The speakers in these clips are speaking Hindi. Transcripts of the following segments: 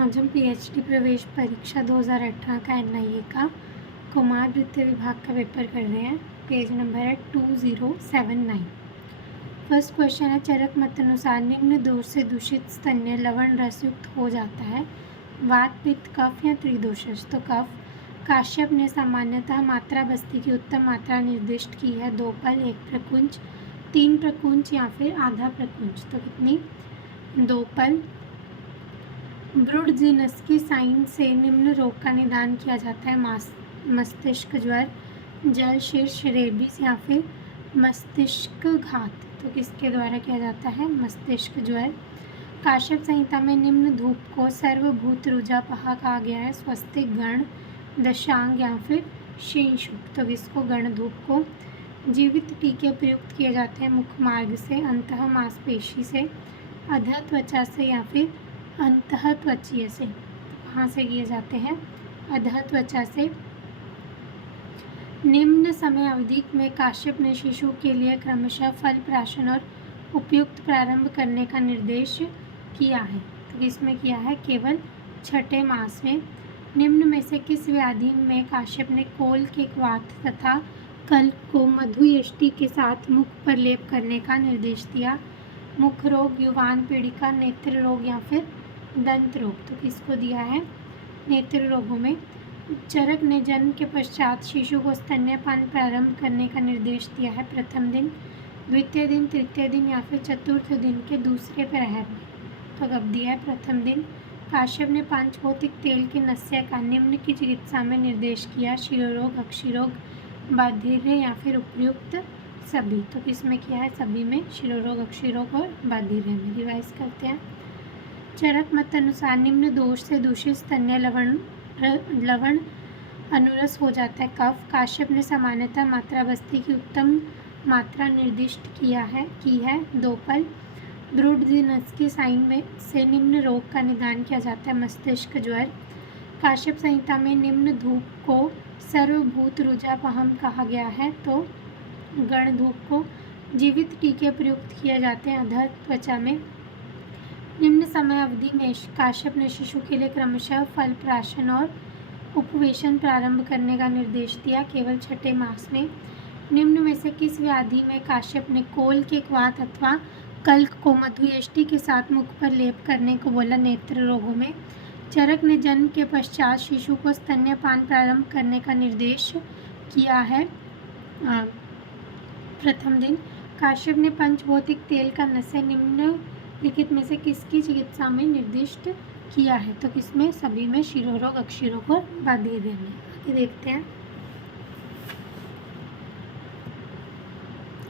आज हम पीएचडी प्रवेश परीक्षा 2018 का एनआईए का कुमार वृत्ति विभाग का पेपर कर रहे हैं। पेज नंबर है 2079। फर्स्ट क्वेश्चन है, चरक मत अनुसार निम्न दोष से दूषित स्तन्य लवण रसयुक्त हो जाता है। वात, पित्त, कफ या त्रिदोषज। तो कफ। काश्यप ने सामान्यतः मात्रा बस्ती की उत्तम मात्रा निर्दिष्ट की है, 2 पल, 1 प्रकुंज, 3 प्रकुंज या फिर आधा प्रकुंज। तो कितनी? 2 पल। ब्रुडजिनस्की साइन से निम्न रोग का निदान किया जाता है, मस्तिष्क ज्वर, जल शीर्ष, रेबीज या फिर मस्तिष्क घात। तो किसके द्वारा किया जाता है? मस्तिष्क ज्वर। काश्यप संहिता में निम्न धूप को सर्वभूत रुजापहा कहा गया है, स्वस्तिक, गण, दशांग या फिर शींशुक। तो किसको? गण धूप को। जीवित टीके प्रयुक्त किए जाते हैं मुख मार्ग से, अंतः मांसपेशी से, अधः त्वचा से या फिर अंतः त्वचीय से। कहाँ से किए जाते हैं? अधः त्वचा से। निम्न समय अवधि में काश्यप ने शिशु के लिए क्रमशः फल प्राशन और उपयुक्त प्रारंभ करने का निर्देश किया है। तो किसमें किया है? केवल 6ठे मास में। निम्न में से किस व्याधि में काश्यप ने कोल के क्वाथ तथा कल को मधुयष्टि के साथ मुख पर लेप करने का निर्देश दिया? मुख रोग, युवान पीड़िका, नेत्र रोग या फिर दंत रोग। तो किसको दिया है? नेत्र रोगों में। चरक ने जन्म के पश्चात शिशु को स्तन्यपान प्रारंभ करने का निर्देश दिया है, प्रथम दिन, द्वितीय दिन, तृतीय दिन या फिर चतुर्थ दिन के दूसरे प्रहर में। तो कब दिया है? प्रथम दिन। काश्यप ने पांचभौतिक तेल के नस्य का निम्न की चिकित्सा में निर्देश किया, शिरोरोग, अक्षिरोग, बाधिर्य या फिर उपयुक्त सभी। तो किसमें किया है? सभी में, शिरोरोग, अक्षिरोग और बाधिर्य में। रिवाइज करते हैं। चरक मत अनुसार निम्न दोष से दूषित स्तन्य लवण अनुरस हो जाता है, कफ। काश्यप ने सामान्यतः मात्रा बस्ती की उत्तम मात्रा निर्दिष्ट की है, 2 पल। ब्रुडजिनस्की साइन में से निम्न रोग का निदान किया जाता है, मस्तिष्क ज्वर। काश्यप संहिता में निम्न धूप को सर्वभूत रुजापहम कहा गया है, तो गण धूप को। जीवित टीके प्रयुक्त किए जाते हैं अधः त्वचा में। निम्न समय अवधि में काश्यप ने शिशु के लिए क्रमशः फल प्राशन और उपवेशन प्रारंभ करने का निर्देश दिया, केवल 6ठे मास में। निम्न में से किस व्याधि में काश्यप ने कोल के क्वाथ अथवा कल्क को मधुयष्टि के साथ मुख पर लेप करने को बोला? नेत्र रोगों में। चरक ने जन्म के पश्चात शिशु को स्तन्यपान प्रारंभ करने का निर्देश किया है, प्रथम दिन। काश्यप ने पंचभौतिक तेल का नस्य निम्नलिखित में से किसकी चिकित्सा में निर्दिष्ट किया है? तो किसमें? सभी में, शिरोरोग, अक्षिरोग और बाधिर्य में। आगे देखते हैं।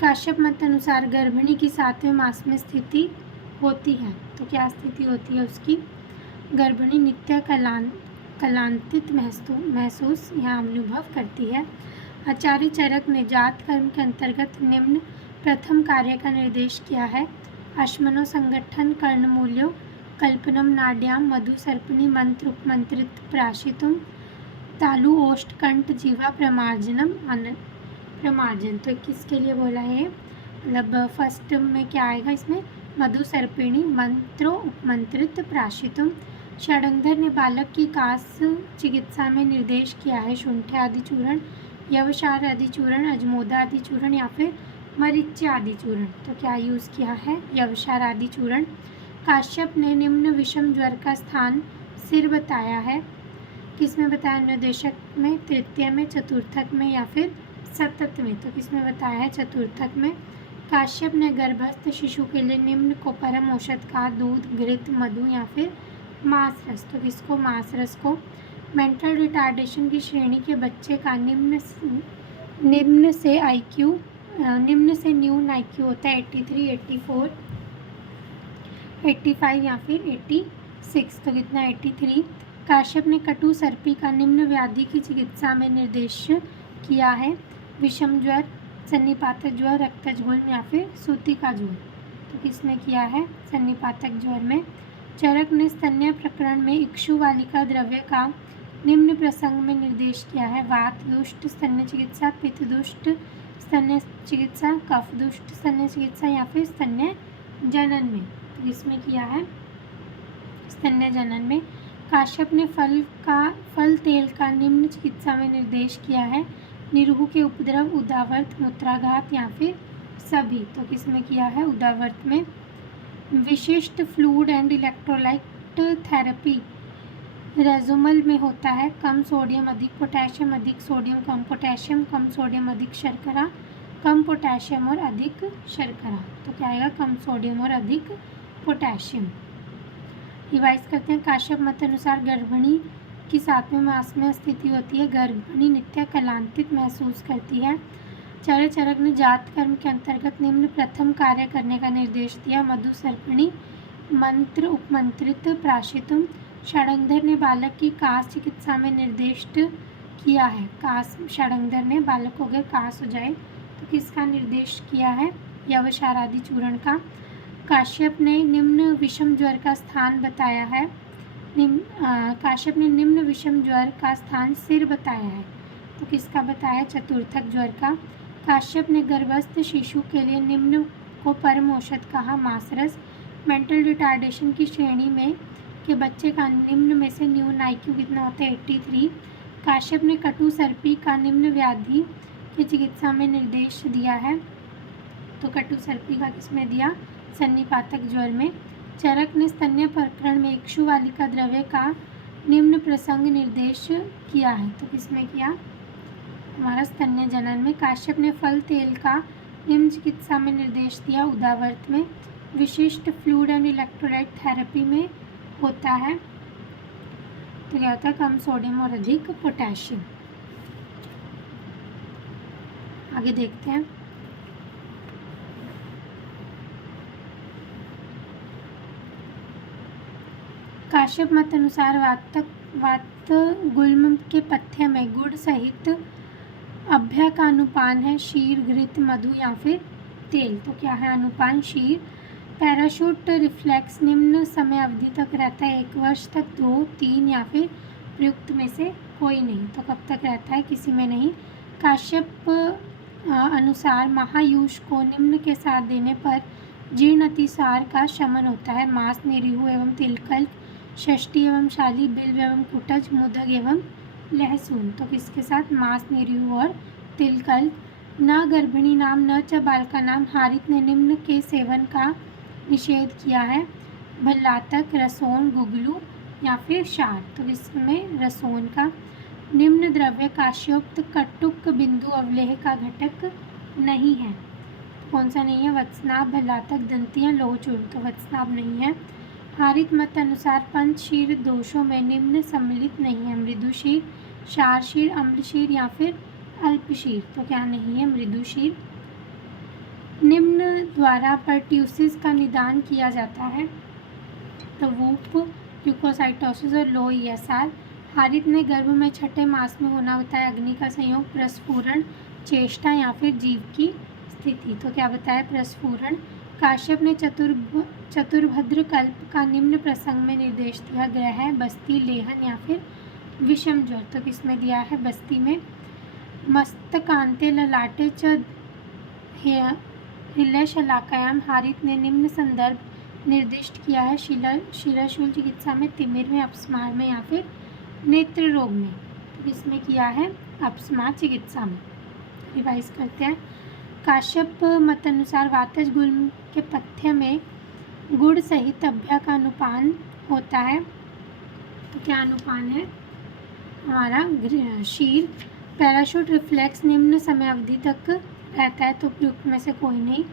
काश्यप मत अनुसार गर्भिणी की 7वें मास में स्थिति होती है, तो क्या स्थिति होती है उसकी? गर्भिणी नित्य कलांतित महसूस या अनुभव करती है। आचार्य चरक ने जात कर्म के अंतर्गत निम्न प्रथम कार्य का निर्देश किया है, अश्मनो संगठन, कर्णमूल्यो, कल्पनम, नाड्याम, मधु सर्पिणी, मंत्र उपमंत्रित प्राशितुम, तालु ओष्ठ कंठ जीवा प्रमार्जनम, प्रमार्जन। तो किसके लिए बोला है? मतलब फर्स्ट में क्या आएगा इसमें? मधु सर्पिणी, मंत्रो उपमंत्रित प्राशितुम। षडंगर ने बालक की कास चिकित्सा में निर्देश किया है, शुंठ आदि चूर्ण, यवसार आदि चूर्ण, अजमोदा आदि चूर्ण या फिर मरीच आदि चूर्ण। तो क्या यूज़ किया है? यवसार आदि चूर्ण। काश्यप ने निम्न विषम ज्वर का स्थान सिर बताया है, किसमें बताया? निर्देशक में, तृतीय में, चतुर्थक में या फिर सतत में। तो किसमें बताया है? चतुर्थक में। काश्यप ने गर्भस्थ शिशु के लिए निम्न को परम औषध का दूध, घृत, मधु या फिर मांस रस। तो किसको? मांस रस को। मेंटल रिटार्डेशन की श्रेणी के बच्चे का निम्न से न्यून IQ होता है, 83, 84, 85 या फिर 86। तो कितना? 83। काश्यप ने कटु सर्पी का निम्न व्याधि की चिकित्सा में निर्देश किया है, विषम ज्वर, सन्निपातक ज्वर, रक्तज्वलन या फिर सूतिका ज्वर। तो किसने किया है? सन्निपातक ज्वर में। चरक ने स्तन्य प्रकरण में इक्षु वालिका द्रव्य का निम्न प्रसंग में निर्देश किया है, वात दुष्ट स्तन्य चिकित्सा, पित्त दुष्ट स्तन्य चिकित्सा, कफ दुष्ट स्तन्य चिकित्सा या फिर स्तन्य जनन में। तो इसमें किया है स्तन्य जनन में। काश्यप ने फल तेल का निम्न चिकित्सा में निर्देश किया है, निरुह के उपद्रव, उदावर्त, मूत्राघात या फिर सभी। तो किसमें किया है? उदावर्त में। विशिष्ट फ्लूइड एंड इलेक्ट्रोलाइट थेरेपी रेजुमल में होता है, कम सोडियम अधिक पोटेशियम, अधिक सोडियम कम पोटेशियम, कम सोडियम अधिक शर्करा, कम पोटेशियम और अधिक शर्करा। तो क्या आएगा? कम सोडियम और अधिक पोटेशियम। रिवाइज करते हैं। काश्यप मत अनुसार गर्भिणी की 7वें मास में स्थिति होती है, गर्भिणी नित्य कलांतित महसूस करती है। चरक ने जात कर्म के अंतर्गत निम्न प्रथम कार्य करने का निर्देश दिया, मधु सर्पिणी मंत्र उपमंत्रित प्राशितुम। षडंगर ने बालक की कास चिकित्सा में निर्दिष्ट किया है, कास षडंगर ने बालक को अगर कास हो जाए तो किसका निर्देश किया है? यवशारादि चूर्ण का। काश्यप ने निम्न विषम ज्वर का स्थान बताया है, काश्यप ने निम्न विषम ज्वर का स्थान सिर बताया है, तो किसका बताया? चतुर्थक ज्वर का। काश्यप ने गर्भस्थ शिशु के लिए निम्न को परम औषध कहा, मासरस। मेंटल रिटार्डेशन की श्रेणी में के बच्चे का निम्न में से न्यून IQ कितना होता है? 83। काश्यप ने कटु सर्पी का निम्न व्याधि की चिकित्सा में निर्देश दिया है, तो कटु सर्पी का किसमें दिया? सन्निपातक ज्वर में। चरक ने स्तन्य प्रकरण में इक्षुवालिका द्रव्य का निम्न प्रसंग निर्देश किया है, तो किसमें किया? हमारा स्तन्य जनन में। काश्यप ने फल तेल का निम्न चिकित्सा में निर्देश दिया, उदावर्त में। विशिष्ट फ्लूइड एंड इलेक्ट्रोलाइट थेरेपी में होता है, तो क्या होता है? कम सोडियम और अधिक पोटेशियम। आगे देखते हैं। काश्यप मत अनुसार वात गुल्म के पथ्य में गुड़ सहित अभ्य का अनुपान है, शीर, घृत, मधु या फिर तेल। तो क्या है अनुपान? शीर। पैराशूट रिफ्लेक्स निम्न समय अवधि तक रहता है, 1 वर्ष तक, 2, 3 या फिर प्रयुक्त में से कोई नहीं। तो कब तक रहता है? किसी में नहीं। काश्यप अनुसार महायूष को निम्न के साथ देने पर जीर्ण अतिसार का शमन होता है, मांस, निरीहू एवं तिलकल्क, षष्ठी एवं शाली, बिल्व एवं कुटज, मुदग एवं लहसुन। तो किसके साथ? मांस, निरीहू और तिलकल्क। न गर्भिणी नाम न च बालका नाम हारित ने निम्न के सेवन का निषेध किया है, भल्लातक, रसोन, गुगलू या फिर शार। तो इसमें रसोन का। निम्न द्रव्य काश्योक्त कटुक बिंदु अवलेह का घटक नहीं है, कौन सा नहीं है? वत्सनाभ, भल्लातक, दंतियाँ, लोहचूर्ण। तो वत्सनाभ नहीं है। हारित मत अनुसार पंचशीर दोषों में निम्न सम्मिलित नहीं है, मृदुशीर, क्षारशीर, अम्लशीर या फिर अल्पशीर। तो क्या नहीं है? मृदुशीर। निम्न द्वारा परट्यूसिस का निदान किया जाता है, तो वूप, ल्यूकोसाइटोसिस और लो ESR। हारित ने गर्भ में 6ठे मास में होना बताया, अग्नि का संयोग, प्रस्फुरण, चेष्टा या फिर जीव की स्थिति। तो क्या बताया? प्रस्फुरण। काश्यप ने चतुर्भद्र कल्प का निम्न प्रसंग में निर्देश दिया, ग्रह, बस्ती, लेहन या फिर विषम ज्वर। तो किसमें दिया है? बस्ती में। मस्तकांते ललाटे च हृदय शलाकायाम हारित ने निम्न संदर्भ निर्दिष्ट किया है, शिलाशूल चिकित्सा में, तिमिर में, अपस्मार में या फिर नेत्र रोग में। तो किसमें किया है? अपस्मार चिकित्सा में। रिवाइज करते हैं। काश्यप मत अनुसार वातज गुल्म के पथ्य में गुड़ सहित अभ्य का अनुपान होता है, तो क्या अनुपान है? हमारा शीर। पैराशूट रिफ्लेक्स निम्न समय अवधि तक रहता है, तो प्रयुक्त में से कोई नहीं।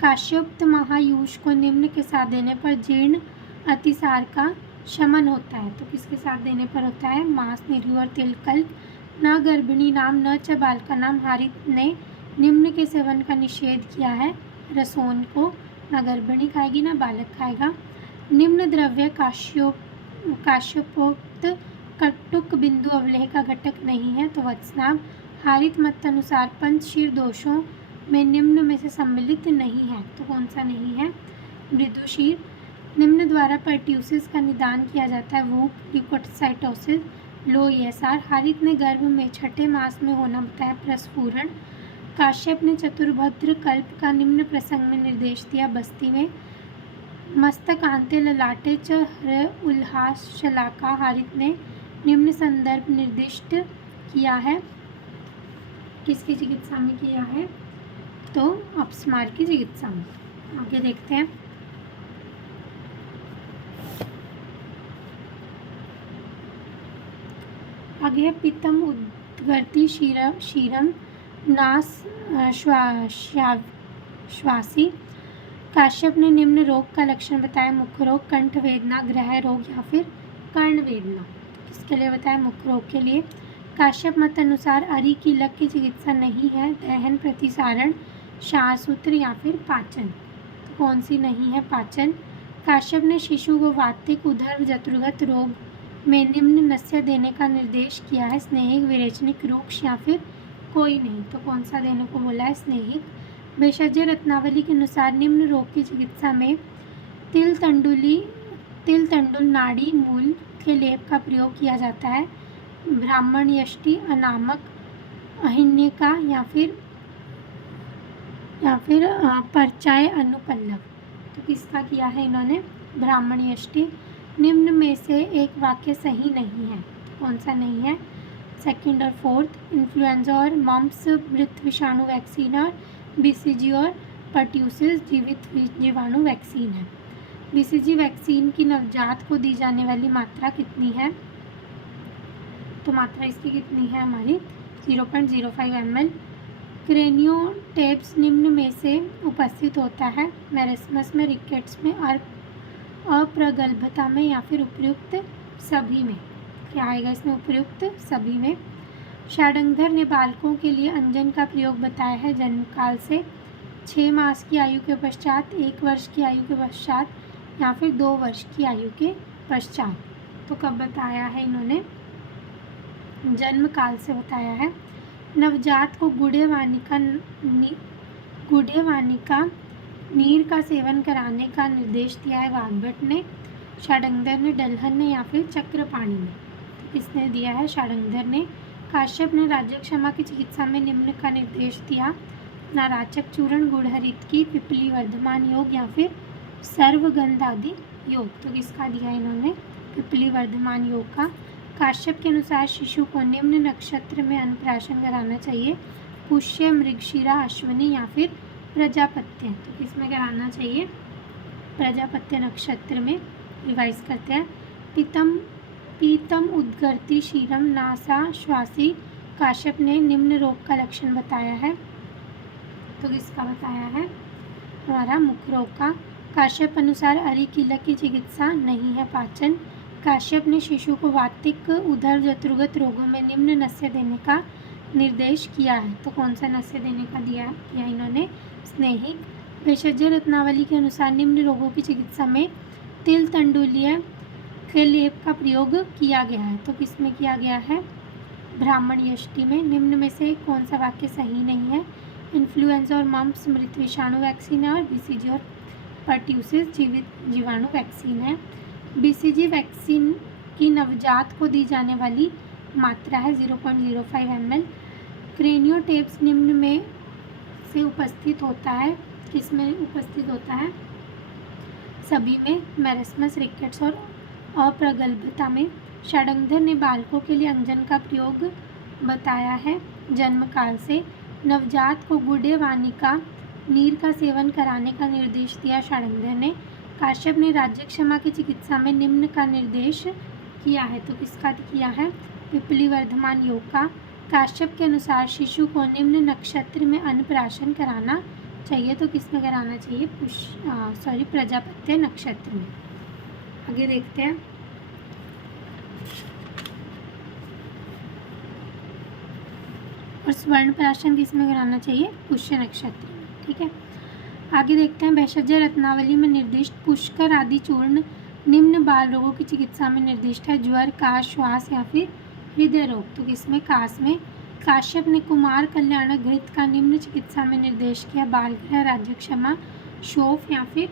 काश्योक्त महायूष को निम्न के साथ देने पर जीर्ण अतिसार का शमन होता है, तो किसके साथ देने पर होता है? मांस, निरीहू और तिलकल्क। न गर्भिणी नाम न च बालका नाम हारित ने निम्न के सेवन का निषेध किया है, रसोन को। न गर्भिणी खाएगी न बालक खाएगा। निम्न द्रव्य काश्यपोक्त कटुक बिंदु अवलेह का घटक नहीं है, तो वत्सनाभ। हारित मत अनुसार पंचशीर दोषों में निम्न में से सम्मिलित नहीं है, तो कौन सा नहीं है? मृदुशीर। निम्न द्वारा परट्यूसिस का निदान किया जाता है, वूप, ल्यूकोसाइटोसिस, लो ESR। हारित ने गर्भ में 6ठे मास में होना बताया, प्रस्फुरण। काश्यप ने चतुर्भद्र कल्प का निम्न प्रसंग में निर्देश दिया, बस्ती में। मस्तकान्ते ललाटे च हर उल्हास शलाका हारित ने निम्न संदर्भ निर्दिष्ट किया है। किसकी चिकित्सा में किया है? तो अपस्मार की चिकित्सा में। आगे देखते हैं। आगे है पित्तम उद्गर्ति शीरम नास श्वासी। काश्यप ने निम्न रोग का लक्षण बताया। मुख्य रोग, कंठ वेदना, ग्रह रोग या फिर कर्ण वेदना। किसके लिए बताया? मुख्य रोग के लिए। काश्यप मत अनुसार अरी कीलक की चिकित्सा नहीं है। दहन, प्रतिसारण, क्षारसूत्र या फिर पाचन। तो कौन सी नहीं है? पाचन। काश्यप ने शिशु को वातिक, उदर, जतुर्गत रोग में निम्न नस्य देने का निर्देश किया है। स्नेहिक, विरेचनिक, रूक्ष या फिर कोई नहीं। तो कौन सा देने को बोला है? स्नेहिक। भेषज रत्नावली के अनुसार निम्न रोग की चिकित्सा में तिल तंडुल नाड़ी मूल के लेप का प्रयोग किया जाता है। ब्राह्मण यष्टि, अनामक, अहिन्यका या फिर परचाय अनुपल्लव। तो किसका किया है इन्होंने? ब्राह्मण यष्टि। निम्न में से एक वाक्य सही नहीं है। कौन सा नहीं है? सेकंड और फोर्थ। इन्फ्लुएंजा और मम्प्स मृत विषाणु वैक्सीन और बीसीजी और पर्ट्यूसिस जीवित जीवाणु वैक्सीन है। बीसीजी वैक्सीन की नवजात को दी जाने वाली मात्रा कितनी है? तो मात्रा इसकी कितनी है हमारी? 0.05 ml। क्रेनियोटेप्स निम्न में से उपस्थित होता है। मेरेस्मस में, रिकेट्स में, अप्रगल्भता में या फिर उपयुक्त सभी में। क्या आएगा इसमें? उपयुक्त सभी में। षडांगधर ने बालकों के लिए अंजन का प्रयोग बताया है। जन्मकाल से 6 मास की आयु के पश्चात, 1 वर्ष की आयु के पश्चात या फिर 2 वर्ष की आयु के पश्चात। तो कब बताया है इन्होंने? जन्म काल से बताया है। नवजात को गुड़े वानिका नीर का सेवन कराने का निर्देश दिया है वाग्भट ने, षडांगधर ने, डल्हन ने या फिर चक्रपाणि ने। तो किसने दिया है? षडांगधर ने। काश्यप ने राज्यक्षमा की चिकित्सा में निम्न का निर्देश दिया। नाराचक चूर्ण, गुड़हरित की, पिपली वर्धमान योग या फिर सर्वगंध आदि योग। तो किसका दिया इन्होंने? पिपली वर्धमान योग का। काश्यप के अनुसार शिशु को निम्न नक्षत्र में अन्नप्राशन कराना चाहिए। पुष्य, मृगशिरा, अश्विनी या फिर प्रजापत्य। तो किसमें कराना चाहिए? प्रजापत्य नक्षत्र में। रिवाइज करते हैं। पीतम उद्गर्ति शीरम नासा श्वासी। काश्यप ने निम्न रोग का लक्षण बताया है। तो किसका बताया है? हमारा मुख्य रोग का। काश्यप अनुसार अरी कीलक की चिकित्सा नहीं है। पाचन। काश्यप ने शिशु को वातिक, उदर, जतुर्गत रोगों में निम्न नस्य देने का निर्देश किया है। तो कौन सा नस्य देने का किया इन्होंने? स्नेहिक। भेषज रत्नावली के अनुसार निम्न रोगों की चिकित्सा में तिल तंडुल्य के लेप का प्रयोग किया गया है। तो किसमें किया गया है? ब्राह्मण यष्टि में। निम्न में से कौन सा वाक्य सही नहीं है? इन्फ्लुएंजा और मम्प्स मृत विषाणु वैक्सीन है और बीसीजी और पर्ट्यूसिस जीवित जीवाणु वैक्सीन है। बीसीजी वैक्सीन की नवजात को दी जाने वाली मात्रा है 0.05 ml। क्रेनियोटेप्स निम्न में से उपस्थित होता है। किसमें उपस्थित होता है? सभी में। मेरेस्मस, रिकेट्स और अप्रगल्भता में। षडांगधर ने बालकों के लिए अंजन का प्रयोग बताया है। जन्म काल से नवजात को गुड़े वानिका नीर का सेवन कराने का निर्देश दिया षडांगधर ने। काश्यप ने राज्यक्षमा की चिकित्सा में निम्न का निर्देश किया है। तो किसका किया है? पिपली वर्धमान योग का। काश्यप के अनुसार शिशु को निम्न नक्षत्र में अन्नप्राशन कराना चाहिए। तो किसमें कराना चाहिए? प्रजापत्य नक्षत्र में। आगे देखते हैं। और स्वर्ण प्राशन किसमें कराना चाहिए? पुष्य नक्षत्र में। ठीक है। आगे देखते हैं। भेषज रत्नावली में निर्दिष्ट पुष्कर आदि चूर्ण निम्न बाल रोगों की चिकित्सा में निर्दिष्ट है। ज्वर, काश, श्वास या फिर हृदय रोग। तो किसमें? काश में। काश्यप ने कुमार कल्याणक घृत का निम्न चिकित्सा में निर्देश किया। बालगृह, राज्यक्षमा, शोफ या फिर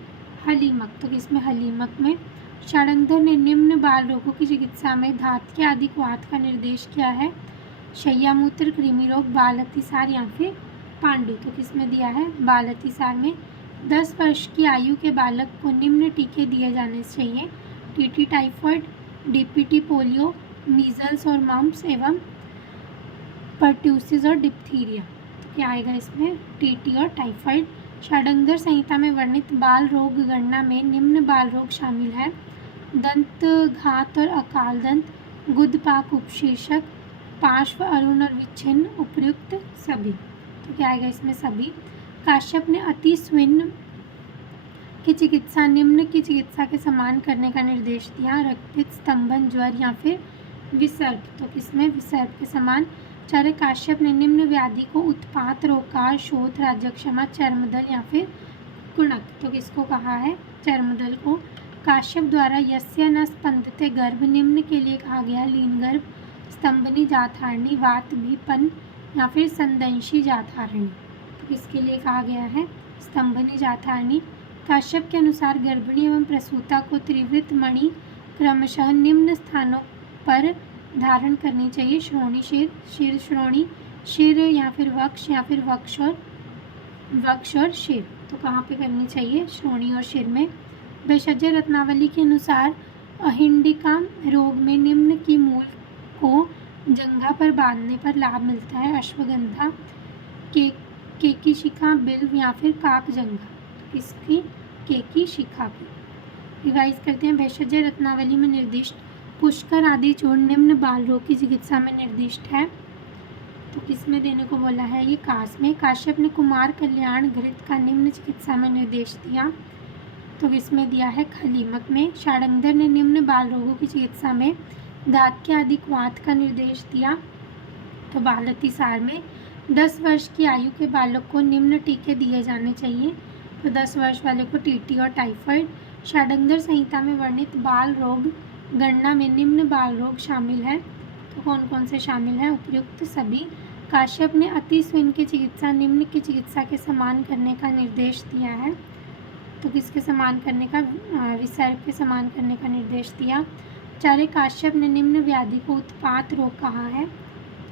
हलीमक। तो किसमें? हलीमक में। षडांगधर ने निम्न बाल रोगों की चिकित्सा में धात्य आदि क्वाथ का निर्देश किया है। शय्यामूत्र, कृमि रोग, बाल अतिसार या फिर पांडु। तो किसमें दिया है? बाल अतिसार में। 10 वर्ष की आयु के बालक को निम्न टीके दिए जाने चाहिए। TT typhoid, DPT polio, measles और मम्प्स एवं पर्ट्यूसिस और डिप्थीरिया। तो क्या आएगा इसमें? टीटी और टाइफाइड। षडंगर संहिता में वर्णित बाल रोग गणना में निम्न बाल रोग शामिल है: दंत घात और अकाल दंत, गुदपाक उपशीर्षक, पार्श्व अरुण और विच्छिन्न, उपयुक्त सभी। तो क्या आएगा इसमें? सभी। काश्यप ने अति स्विन की चिकित्सा निम्न की चिकित्सा के समान करने का निर्देश दिया: रक्तपित्त, स्तंभन, ज्वर या फिर विसर्प। तो किसमें? विसर्प के समान। आचार्य काश्यप ने निम्न व्याधि को उत्पात, रोकार, शोथ, राज्यक्षमा, चर्मदल या फिर कुणक। तो किसको कहा है? चर्मदल को। काश्यप द्वारा यस्य न स्पंदते गर्भ निम्न के लिए कहा गया: लीन गर्भ, स्तंभनी जातहारणी, वात विपन या फिर संदंशी जातहारणी। तो किसके लिए कहा गया है? स्तंभनी जातहारणी। काश्यप के अनुसार गर्भिणी एवं प्रसूता को त्रिवृत मणि क्रमशः निम्न स्थानों पर धारण करनी चाहिए: श्रोणी शिर, शिर श्रोणी, शिर या फिर वक्ष या फिर वक्ष और शिर। तो कहाँ पे करनी चाहिए? श्रोणी और शिर में। भेषज रत्नावली के अनुसार अहिंडिका रोग में निम्न की मूल को जंघा पर बांधने पर लाभ मिलता है: अश्वगंधा, केकी शिखा, बिल्व या फिर काक जंघा। इसकी केकी शिखा की। रिवाइज करते हैं। भेषज रत्नावली में निर्दिष्ट पुष्कर आदि चूर्ण निम्न बाल रोग की चिकित्सा में निर्दिष्ट है। तो किसमें देने को बोला है? ये कास में। काश्यप ने कुमार कल्याण घृत का निम्न चिकित्सा में निर्देश दिया। तो किसमें दिया है? खलीमक में। षडंगर ने निम्न बाल रोगों की चिकित्सा में धात्य आदि क्वाथ का निर्देश दिया। तो बालतिसार में 10 वर्ष की आयु के बालक को निम्न टीके दिए जाने चाहिए। तो 10 वर्ष वाले को टीटी और टाइफाइड। षडंगर संहिता में वर्णित बाल रोग गणना में निम्न बाल रोग शामिल है। तो कौन कौन से शामिल हैं? उपयुक्त सभी। काश्यप ने अति स्विन की चिकित्सा निम्न की चिकित्सा के समान करने का निर्देश दिया है। तो किसके समान करने का? विसर्प के समान करने का निर्देश दिया। आचार्य काश्यप ने निम्न व्याधि को उत्पात रोग कहा है।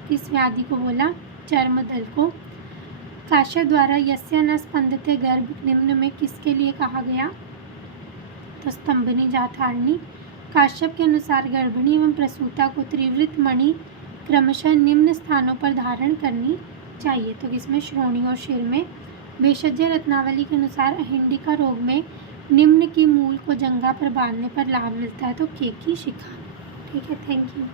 किस व्याधि को बोला? चर्मदल को। काश्यप द्वारा यस्य न स्पंदते गर्भ निम्न में किसके लिए कहा गया? तो स्तंभनी जातहारणी। काश्यप के अनुसार गर्भिणी एवं प्रसूता को त्रिवृत मणि क्रमशः निम्न स्थानों पर धारण करनी चाहिए। तो किसमें? श्रोणी और शिर में। भेषज रत्नावली के अनुसार अहिंडिका रोग में निम्न की मूल को जंघा पर बांधने पर लाभ मिलता है। तो केकी शिखा। ठीक है, थैंक यू।